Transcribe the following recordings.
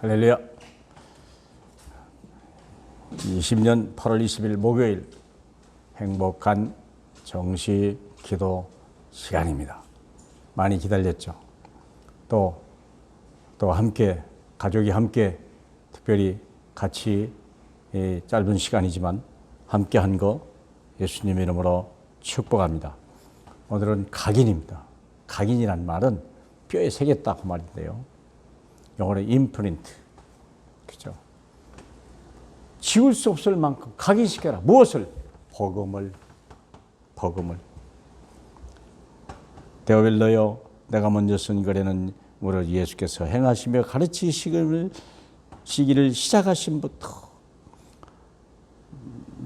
할렐루야. 20년 8월 20일 목요일 행복한 정시 기도 시간입니다. 많이 기다렸죠. 또 함께 가족이 함께 특별히 같이 짧은 시간이지만 함께 한 거 예수님 이름으로 축복합니다. 오늘은 각인입니다. 각인이란 말은 뼈에 새겼다 그 말인데요. 영어로 임프린트. 그죠? 지울 수 없을 만큼 각인시켜라. 무엇을? 복음을. 데오빌러여 내가 먼저 쓴 글에는 우리 예수께서 행하시며 가르치시기를 시작하신부터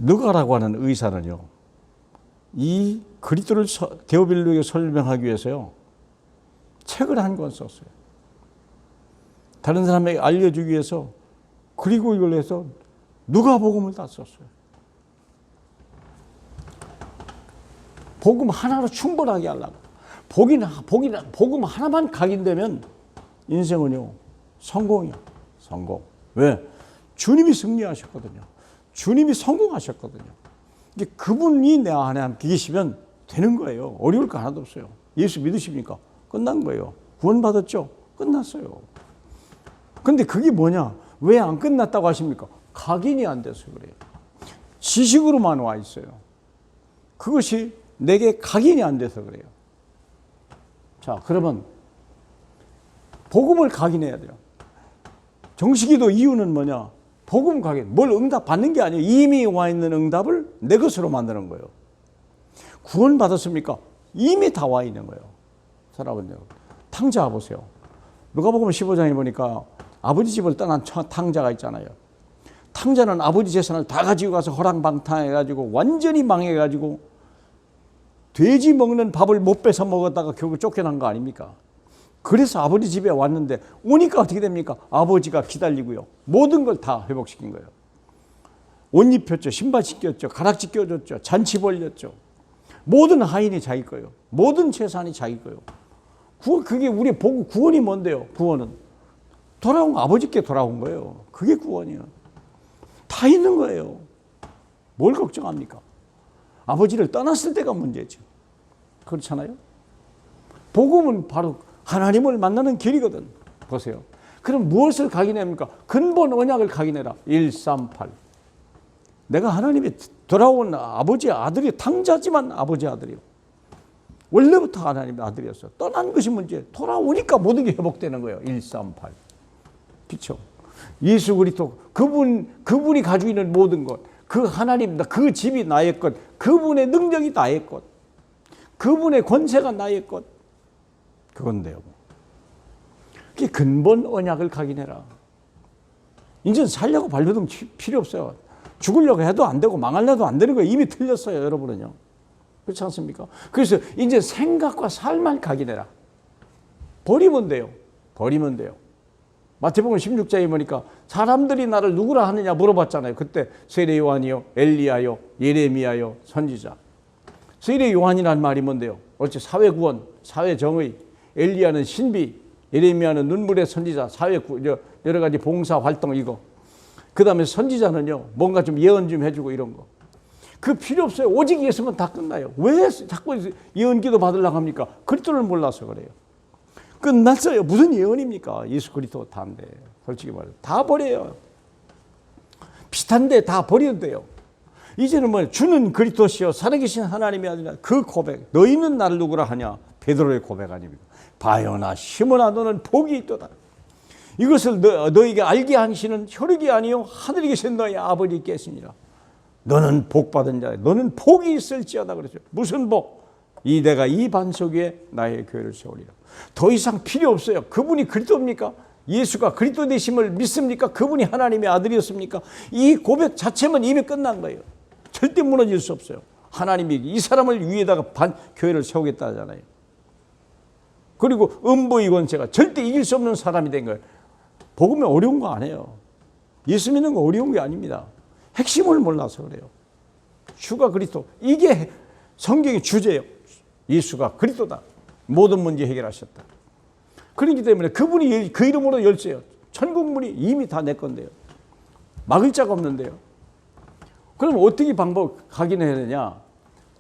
느가라고 하는 의사는요, 이 그리스도를 데오빌로에게 설명하기 위해서요, 책을 한 권 썼어요. 다른 사람에게 알려주기 위해서, 그리고 이걸 해서 누가복음을 다 썼어요. 복음 하나로 충분하게 하려고. 복음 하나만 각인되면 인생은요, 성공이야. 성공. 왜? 주님이 승리하셨거든요. 주님이 성공하셨거든요. 이제 그분이 내 안에 함께 계시면 되는 거예요. 어려울 거 하나도 없어요. 예수 믿으십니까? 끝난 거예요. 구원받았죠? 끝났어요. 근데 그게 뭐냐? 왜 안 끝났다고 하십니까? 각인이 안 돼서 그래요. 지식으로만 와 있어요. 그것이 내게 각인이 안 돼서 그래요. 자, 그러면 복음을 각인해야 돼요. 정식기도 이유는 뭐냐? 복음 각인. 뭘 응답 받는 게 아니에요. 이미 와 있는 응답을 내 것으로 만드는 거예요. 구원 받았습니까? 이미 다 와 있는 거예요. 사랑하는 탕자 보세요. 누가복음 15장에 보니까 아버지 집을 떠난 탕자가 있잖아요. 탕자는 아버지 재산을 다 가지고 가서 허랑방탕해가지고 완전히 망해가지고 돼지 먹는 밥을 못 뺏어 먹었다가 결국 쫓겨난 거 아닙니까? 그래서 아버지 집에 왔는데 오니까 어떻게 됩니까? 아버지가 기다리고요. 모든 걸 다 회복시킨 거예요. 옷 입혔죠. 신발 씻겼죠. 가락지 껴줬죠. 잔치 벌렸죠. 모든 하인이 자기 거예요. 모든 재산이 자기 거예요. 그게 우리의 복음, 구원이 뭔데요? 구원은 돌아온 아버지께 돌아온 거예요. 그게 구원이에요. 다 있는 거예요. 뭘 걱정합니까? 아버지를 떠났을 때가 문제죠. 그렇잖아요? 복음은 바로 하나님을 만나는 길이거든. 보세요. 그럼 무엇을 각인합니까? 근본 언약을 각인해라. 138. 내가 하나님이 돌아온 아버지의 아들이 탕자지만 아버지의 아들이요. 원래부터 하나님의 아들이었어요. 떠난 것이 문제. 돌아오니까 모든 게 회복되는 거예요. 138. 그렇죠? 예수 그리스도 그분이 가지고 있는 모든 것, 그 하나님, 그 집이 나의 것, 그분의 능력이 나의 것, 그분의 권세가 나의 것, 그건데요. 그게 근본 언약을 각인해라. 이제 살려고 발버둥 필요 없어요. 죽으려고 해도 안 되고 망하려도 안 되는 거예요. 이미 틀렸어요, 여러분은요. 그렇지 않습니까? 그래서 이제 생각과 삶을 각인해라. 버리면 돼요. 버리면 돼요. 마태복음 16장에 보니까 사람들이 나를 누구라 하느냐 물어봤잖아요. 그때 세례 요한이요, 엘리야요, 예레미야요, 선지자. 세례 요한이란 말이 뭔데요? 어째 사회 구원, 사회 정의, 엘리야는 신비, 예레미야는 눈물의 선지자, 사회 여러 가지 봉사 활동 이거. 그다음에 선지자는요, 뭔가 좀 예언 좀 해주고 이런 거. 그 필요 없어요. 오직 예수면 다 끝나요. 왜 자꾸 예언기도 받으려고 합니까? 그리스도를 몰라서 그래요. 끝났어요. 무슨 예언입니까? 예수 그리스도 다인데. 솔직히 말해서 다 버려요. 비슷한데 다 버려도 돼요. 이제는 뭐 주는 그리스도시요 살아계신 하나님이 아니라 그 고백. 너희는 나를 누구라 하냐? 베드로의 고백 아닙니까? 바요나 시몬아 너는 복이 있도다. 이것을 너에게 알게 하시는 혈육이 아니요 하늘에 계신 너희 아버지께 있으니라. 너는 복받은 자야. 너는 복이 있을지어다 그랬죠. 무슨 복? 내가 이 반석 위에 나의 교회를 세우리라. 더 이상 필요 없어요. 그분이 그리스도입니까? 예수가 그리스도 되심을 믿습니까? 그분이 하나님의 아들이었습니까? 이 고백 자체만 이미 끝난 거예요. 절대 무너질 수 없어요. 하나님이 이 사람을 위에다가 교회를 세우겠다 하잖아요. 그리고 음보의 권세가 절대 이길 수 없는 사람이 된 거예요. 복음이 어려운 거 아니에요. 예수 믿는 거 어려운 게 아닙니다. 핵심을 몰라서 그래요. 주가 그리스도. 이게 성경의 주제예요. 예수가 그리스도다. 모든 문제 해결하셨다. 그렇기 때문에 그분이 그 이름으로 열쇠요. 천국 문이 이미 다 내 건데요. 막을 자가 없는데요. 그럼 어떻게 각인해야 되냐?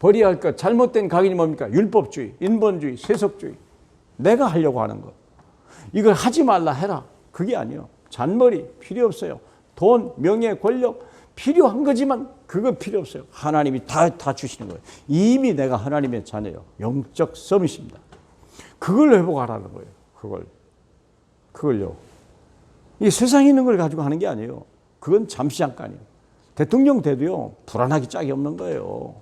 버려야 할 것, 잘못된 각인이 뭡니까? 율법주의, 인본주의, 세속주의. 내가 하려고 하는 것. 이걸 하지 말라 해라. 그게 아니에요. 잔머리 필요 없어요. 돈, 명예, 권력 필요한 거지만 그거 필요 없어요. 하나님이 다 주시는 거예요. 이미 내가 하나님의 자녀예요. 영적 서밋입니다. 그걸 회복하라는 거예요. 그걸요. 이 세상에 있는 걸 가지고 하는 게 아니에요. 그건 잠시 잠깐이에요. 대통령 돼도요, 불안하기 짝이 없는 거예요.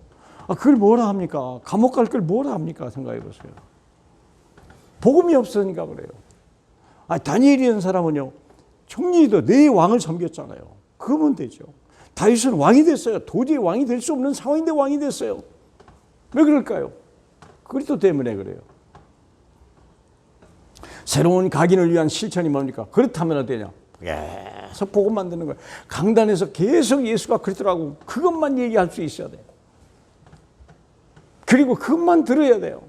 그걸 뭐라 합니까? 감옥 갈 걸 뭐라 합니까? 생각해 보세요. 복음이 없으니까 그래요. 다니엘이라는 사람은요, 총리도 네 왕을 섬겼잖아요. 그거면 되죠. 다윗은 왕이 됐어요. 도저히 왕이 될 수 없는 상황인데 왕이 됐어요. 왜 그럴까요? 그리스도 때문에 그래요. 새로운 각인을 위한 실천이 뭡니까? 그렇다면 어떠냐? 계속 복음 만드는 거예요. 강단에서 계속 예수가 그리스도라고 그것만 얘기할 수 있어야 돼요. 그리고 그것만 들어야 돼요.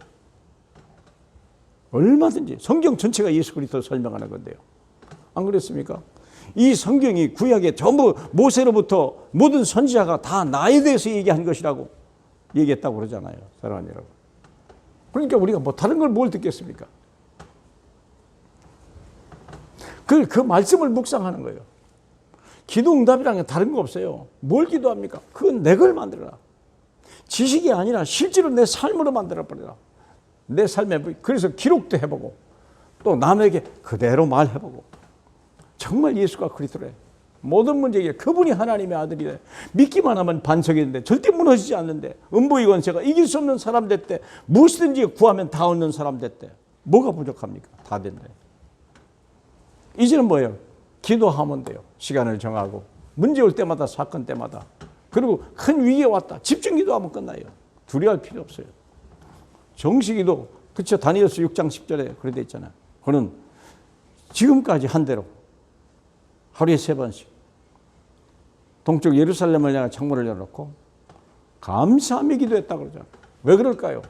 얼마든지 성경 전체가 예수 그리스도를 설명하는 건데요. 안 그렇습니까? 이 성경이 구약에 전부 모세로부터 모든 선지자가 다 나에 대해서 얘기한 것이라고 얘기했다고 그러잖아요. 사랑하는 여러분. 그러니까 우리가 다른 걸 뭘 듣겠습니까? 그 말씀을 묵상하는 거예요. 기도 응답이라는 게 다른 거 없어요. 뭘 기도합니까? 그건 내 걸 만들어라. 지식이 아니라 실제로 내 삶으로 만들어버려라. 내 삶에, 그래서 기록도 해보고 또 남에게 그대로 말해보고 정말 예수가 그리스도래. 모든 문제에 그분이 하나님의 아들이래. 믿기만 하면 반석인데 절대 무너지지 않는데 음부의 권세가 이길 수 없는 사람 됐대. 무엇이든지 구하면 다 얻는 사람 됐대. 뭐가 부족합니까? 다 된대. 이제는 뭐예요? 기도하면 돼요. 시간을 정하고 문제 올 때마다 사건 때마다 그리고 큰 위기가 왔다. 집중 기도하면 끝나요. 두려워할 필요 없어요. 정식기도 그렇죠. 다니엘서 6장 10절에 그래 돼 있잖아요. 그는 지금까지 한 대로 하루에 3번씩 동쪽 예루살렘을 향해 창문을 열어놓고 감사하며 기도했다고 그러죠. 왜 그럴까요?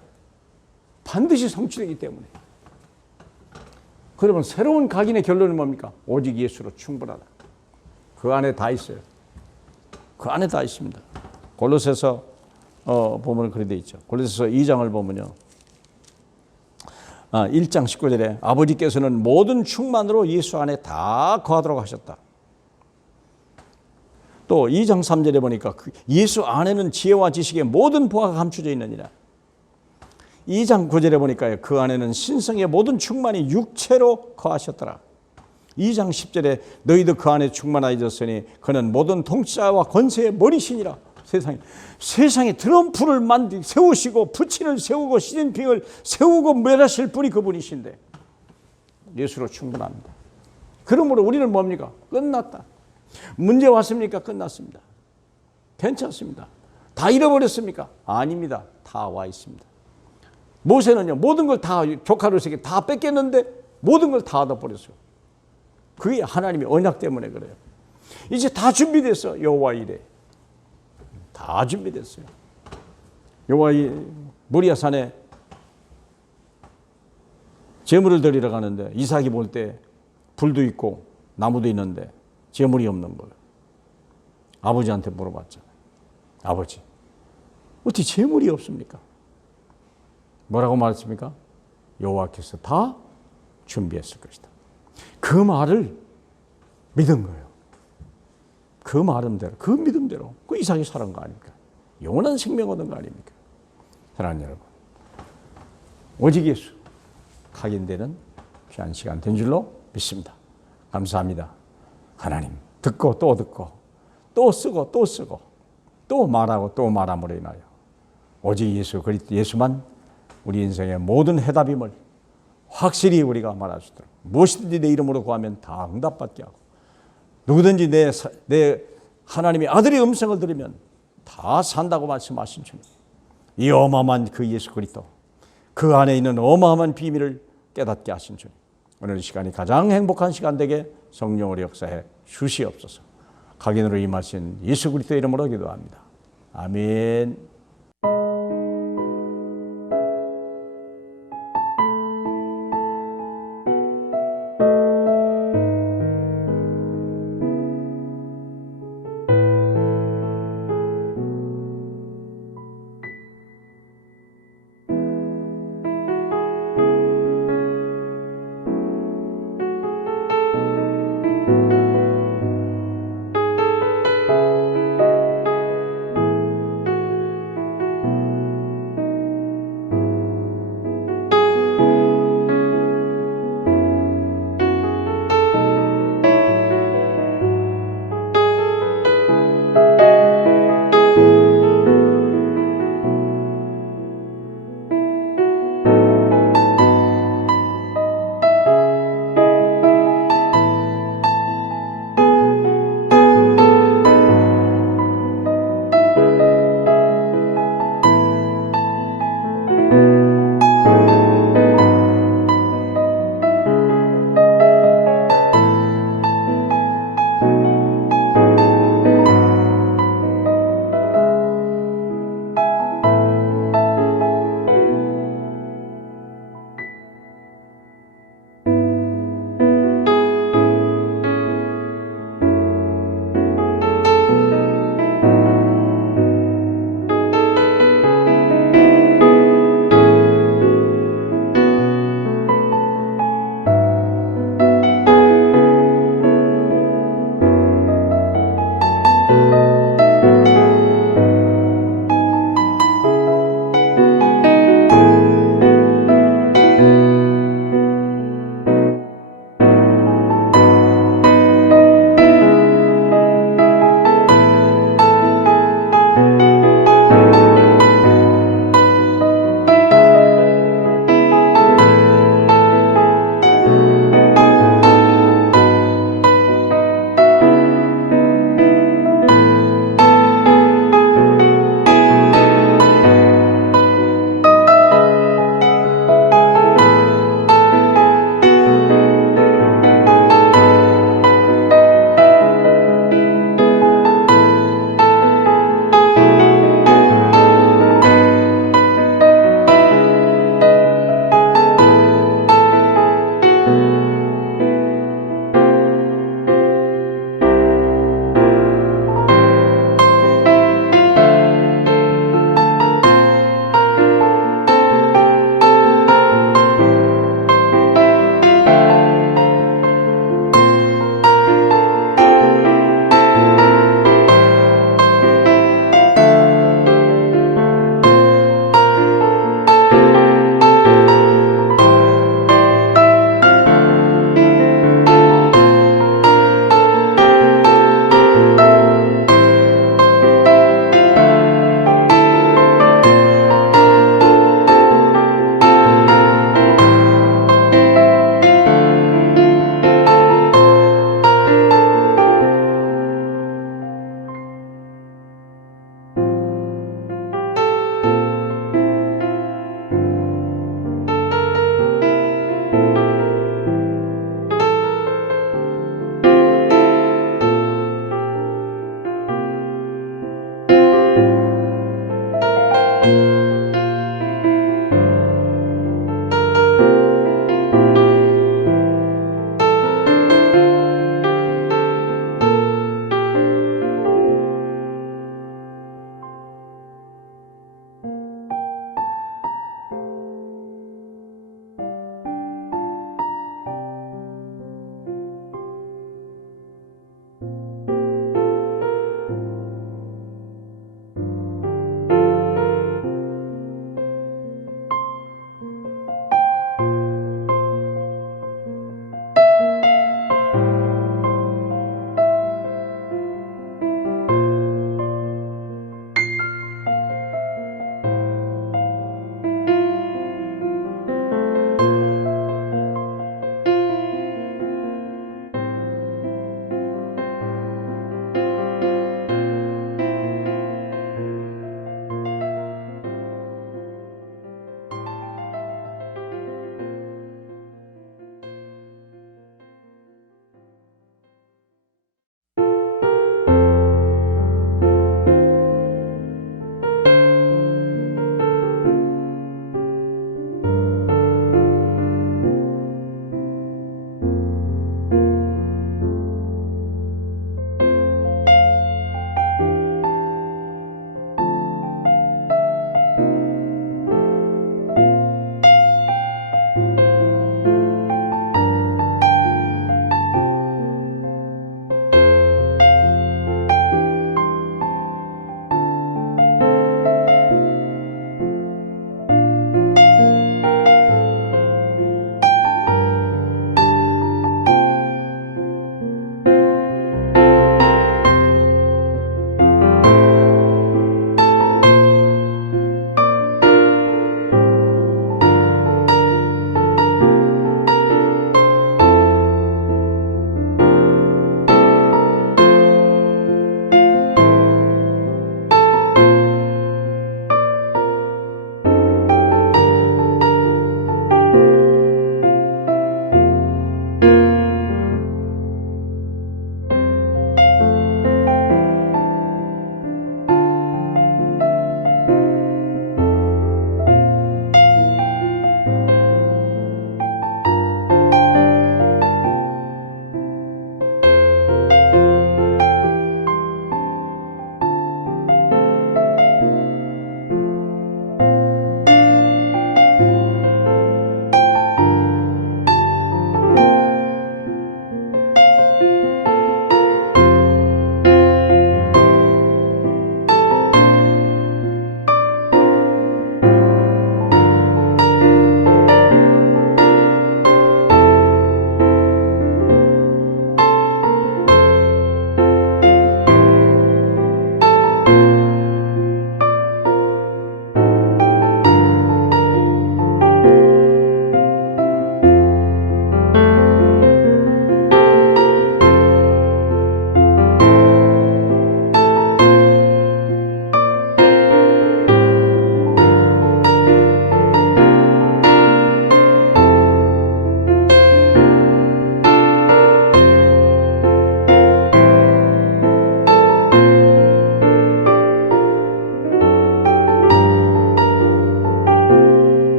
반드시 성취되기 때문에. 그러면 새로운 각인의 결론은 뭡니까? 오직 예수로 충분하다. 그 안에 다 있어요. 그 안에 다 있습니다. 골로새서 보면 그래 돼 있죠. 골로새서 2장을 보면요. 1장 19절에 아버지께서는 모든 충만으로 예수 안에 다 거하도록 하셨다. 또 2장 3절에 보니까 예수 안에는 지혜와 지식의 모든 보화가 감춰져 있느니라. 2장 9절에 보니까 그 안에는 신성의 모든 충만이 육체로 거하셨더라. 2장 10절에 너희도 그 안에 충만하여졌으니 그는 모든 통치자와 권세의 머리시니라. 세상에 트럼프를 세우시고 푸틴을 세우고 시진핑을 세우고 멸하실 분이 그분이신데 예수로 충분합니다. 그러므로 우리는 뭡니까? 끝났다. 문제 왔습니까? 끝났습니다. 괜찮습니다. 다 잃어버렸습니까? 아닙니다. 다 와 있습니다. 모세는요, 모든 걸 다 조카로서에게 다 뺏겼는데 모든 걸 다 얻어버렸어요. 그게 하나님의 언약 때문에 그래요. 이제 다 준비됐어. 여호와 이레. 다 준비됐어요. 여호와 모리아 산에 제물을 드리러 가는데 이삭이 볼 때 불도 있고 나무도 있는데 제물이 없는 거예요. 아버지한테 물어봤잖아요. 아버지, 어떻게 제물이 없습니까? 뭐라고 말했습니까? 여호와께서 다 준비했을 것이다. 그 말을 믿은 거예요. 그 말음대로, 그 믿음대로 그 이삭이 살은 거 아닙니까? 영원한 생명 얻은 거 아닙니까? 사랑하는 여러분, 오직 예수 각인되는 귀한 시간 된 줄로 믿습니다. 감사합니다. 하나님, 듣고 또 듣고 또 쓰고 또 쓰고 또 말하고 또 말함으로 인하여 오직 예수 그리스도 예수만 우리 인생의 모든 해답임을 확실히 우리가 말할 수 있도록 무엇이든지 내 이름으로 구하면 다 응답받게 하고 누구든지 내 하나님의 아들의 음성을 들으면 다 산다고 말씀하신 주님, 이 어마어마한 그 예수 그리스도 그 안에 있는 어마어마한 비밀을 깨닫게 하신 주님, 오늘 시간이 가장 행복한 시간 되게 성령으로 역사해 주시옵소서. 각인으로 임하신 예수 그리스도의 이름으로 기도합니다. 아멘.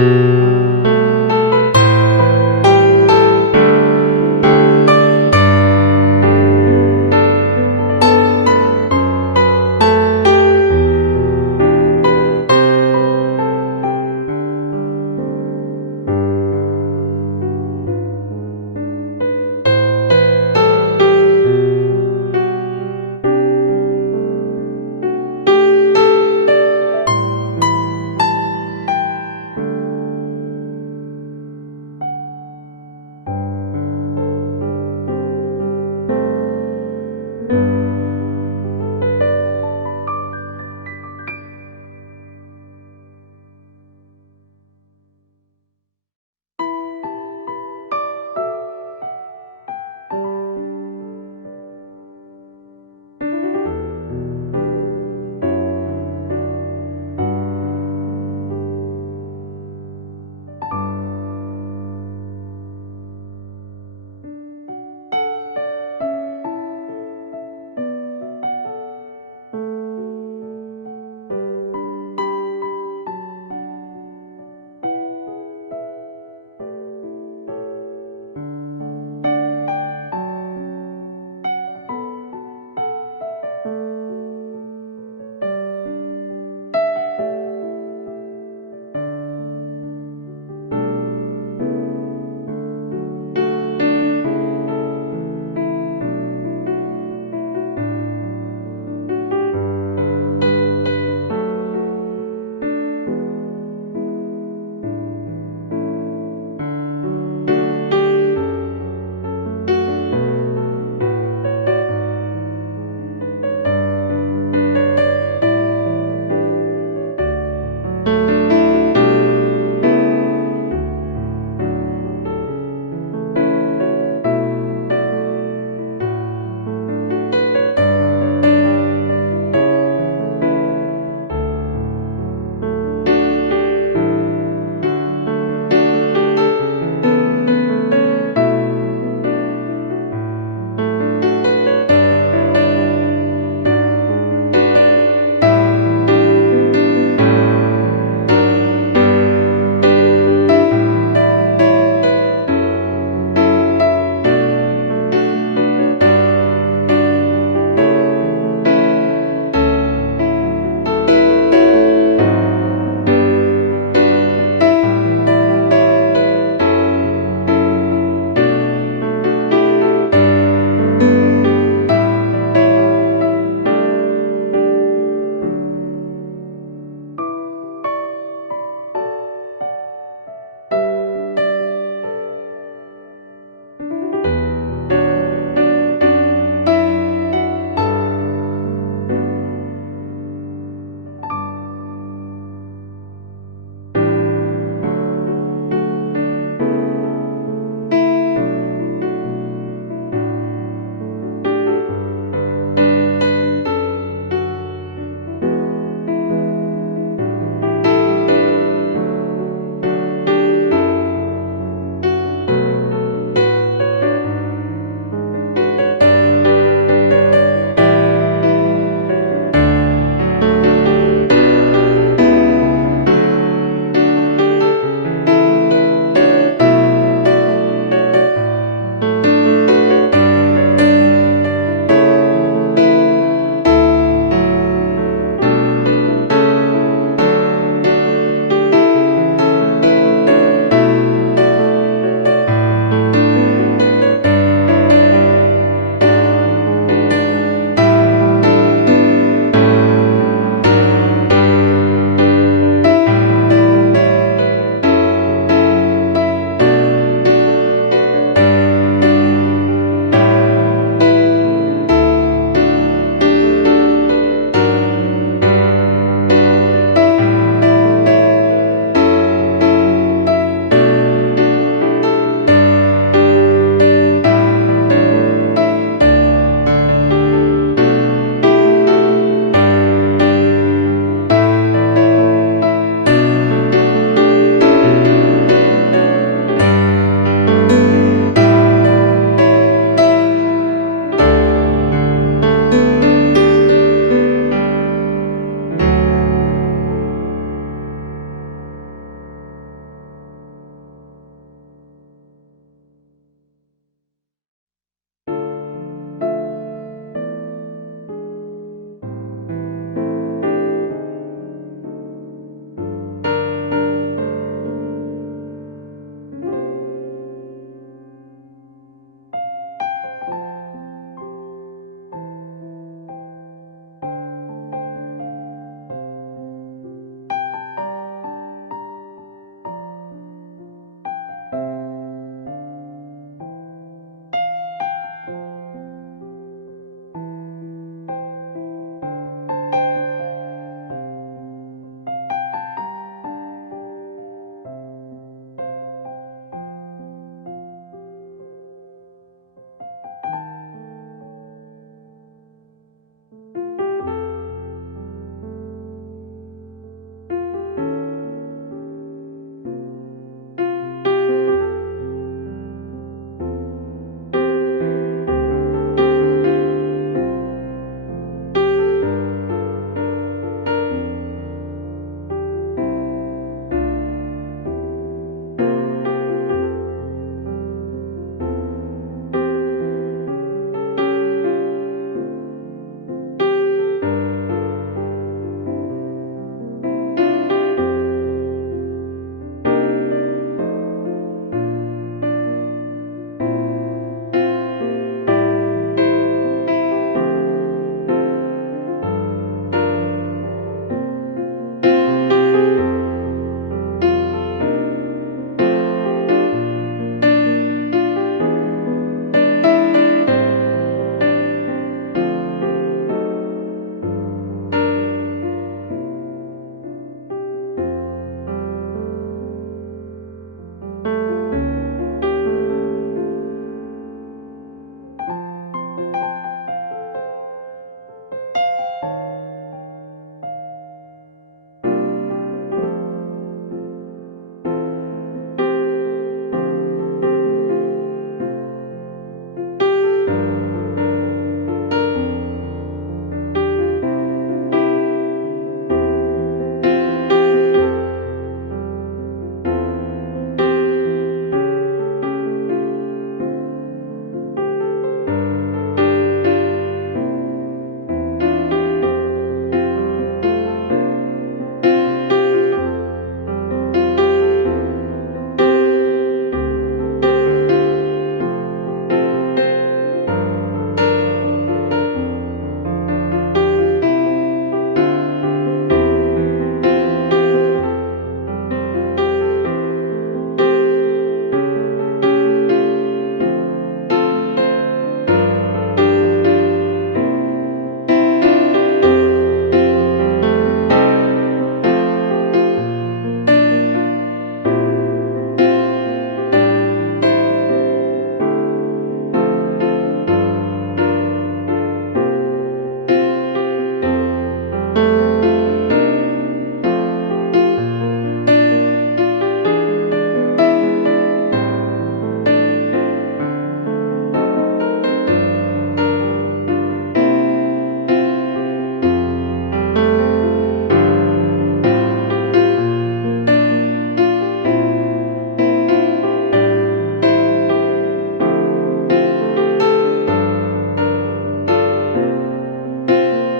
네.